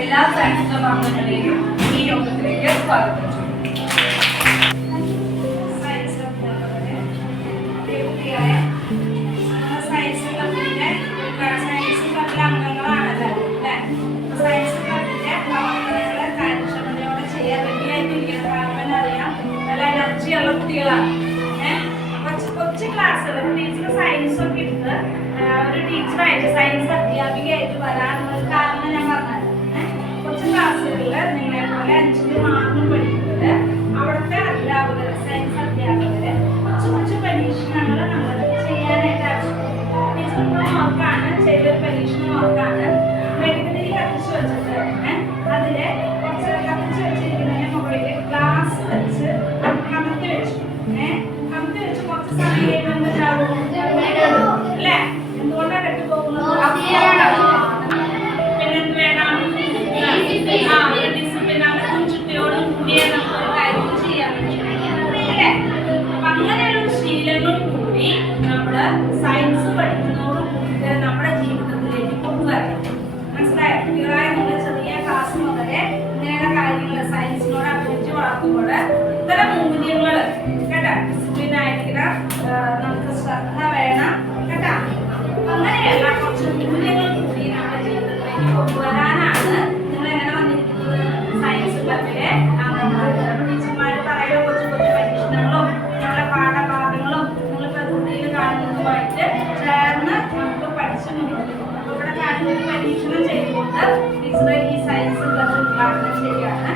എല്ലാ സയൻസിലെ അംഗങ്ങളെയും ഈ യോഗത്തിലേക്ക് സ്വാഗതം ചെയ്യും. സയൻസ് ക്ലബിന്റെ അംഗങ്ങളാണല്ലോ അല്ലെ. സയൻസ് ക്ലബിന്റെ പ്രവർത്തനങ്ങളെ കാര്യക്ഷമതയോടെ ചെയ്യാൻ റെഡിയായിട്ടിരിക്കുന്ന കാരണം അറിയാം, നല്ല എനർജിയുള്ള കുട്ടികളാണ്. കൊച്ചു ക്ലാസ്സുകൾ ടീച്ചർ സയൻസ് ഒക്കെ എടുത്ത് ഒരു ടീച്ചറായിട്ട് സയൻസ് അധ്യാപികയായിട്ട് വരാനുള്ള കാരണം ഞാൻ പറഞ്ഞത്, കൊച്ചു ക്ലാസ്സുകളിൽ നിങ്ങളെ പോലെ 5 മാർക്ക് പഠിക്കുന്നത് അവിടുത്തെ അധ്യാപകർ സയൻസ് അധ്യാപകര് കൊച്ചു പരീക്ഷണങ്ങൾ നമ്മൾ ചെയ്യാനായിട്ട് ആവശ്യപ്പെടും. ടീച്ചറിന്റെ മാർക്കാണ് ചെയ്തൊരു പരീക്ഷണ മാർക്കാണ് മെഡിക്കലിൽ കത്തിച്ചു വെച്ചിട്ട് അതില് കുറച്ച് കത്തിച്ചു വെച്ചിരിക്കുന്നതിന് മുകളിൽ ഗ്ലാസ് വെച്ച് കമത്തി വെച്ചു. കമത്തി വെച്ച് കുറച്ച് സമയം അല്ലേ? എന്തുകൊണ്ടാണ് കെട്ടുപോകുന്നത്? പിന്നെന്ത് വേണം? ഡിസിപ്ലിനാണ്. കുഞ്ചുട്ടിയോട് കൂടിയേ നമുക്കൊരു കാര്യം ചെയ്യാൻ പറ്റും അല്ലേ? അപ്പൊ അങ്ങനെയുള്ള ശീലങ്ങൾ കൂടി നമ്മള് സയൻസ് പഠിക്കുന്നതോടുകൂടി നമ്മുടെ ജീവിതത്തിലേക്ക് കൊണ്ടുവരണം. മനസ്സിലായോ? കുട്ടികളായ നിങ്ങൾ ചെറിയ ക്ലാസ് മുതലേ ഇങ്ങനെയുള്ള കാര്യങ്ങൾ സയൻസിനോട് അഭിരുചി വളർത്തുമ്പോൾ ഇത്തരം മൂല്യങ്ങൾ കേട്ടാ, ഡിസിപ്ലിൻ ആയിരിക്കണം, നമുക്ക് ശ്രദ്ധ വേണം കേട്ടാ. അങ്ങനെയുള്ള കുറച്ച് മൂല്യങ്ങൾ കൂടി നമ്മുടെ ജീവിതത്തിലേക്ക് കൊണ്ടുവരാനാണ് നിങ്ങൾ എങ്ങനെ വന്നിരിക്കുന്നത് സയൻസ് ക്ലബിലെ അംഗങ്ങൾ. ടീച്ചർമാർ പറയുന്ന കൊച്ചു പരീക്ഷണങ്ങളും നമ്മുടെ പാഠഭാഗങ്ങളും നിങ്ങൾ പ്രതിനിധിയിൽ കാണുന്നതുമായിട്ട് ചേർന്ന് നമുക്ക് പഠിച്ചു മുന്നോട്ട് പോകും. അപ്പോൾ ഇവിടെ ഞാനൊരു പരീക്ഷണം ചെയ്തുകൊണ്ട് ടീച്ചർ ഈ സയൻസ് ക്ലബ് ഉദ്ഘാടനം ചെയ്യുകയാണ്.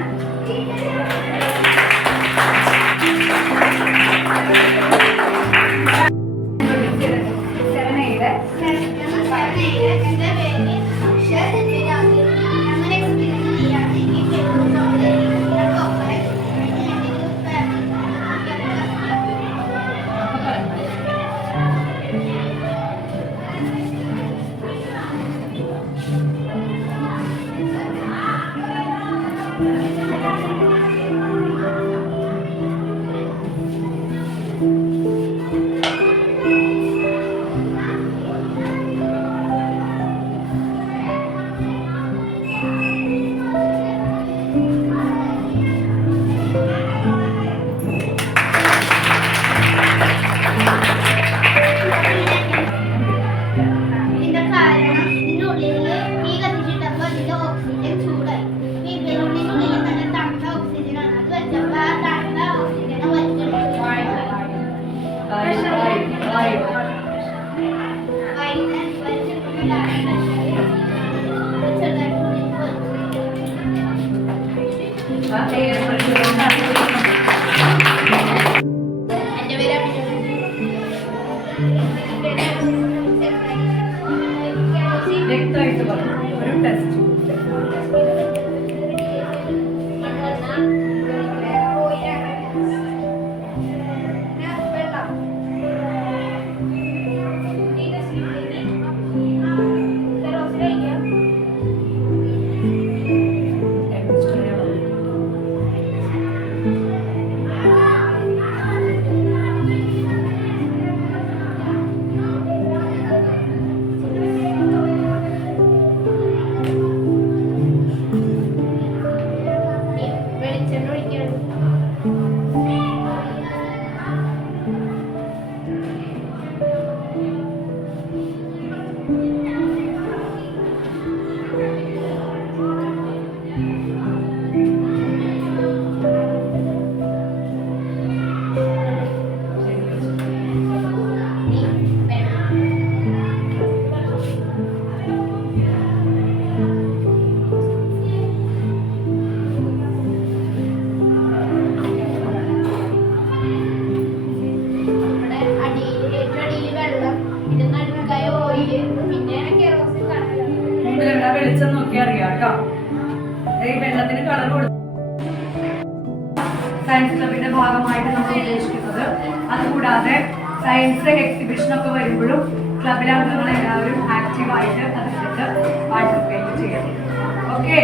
വ്യക്തമായിട്ട് പറഞ്ഞു ഒരു ടെസ്റ്റ് വെളിച്ചം നോക്കി അറിയാം കേട്ടോ. ഈ വെള്ളത്തിന് കളർ കൊടുത്തു സയൻസ് ക്ലബിന്റെ ഭാഗമായിട്ട് നമ്മൾ ഉദ്ദേശിക്കുന്നത്. അതുകൂടാതെ സയൻസ് എക്സിബിഷനൊക്കെ വരുമ്പോഴും ക്ലബിലെ അംഗങ്ങളെല്ലാവരും ആക്റ്റീവായിട്ട് അതെടുത്തിട്ട് പാർട്ടിസിപ്പേറ്റ് ചെയ്യണം. ഓക്കെ.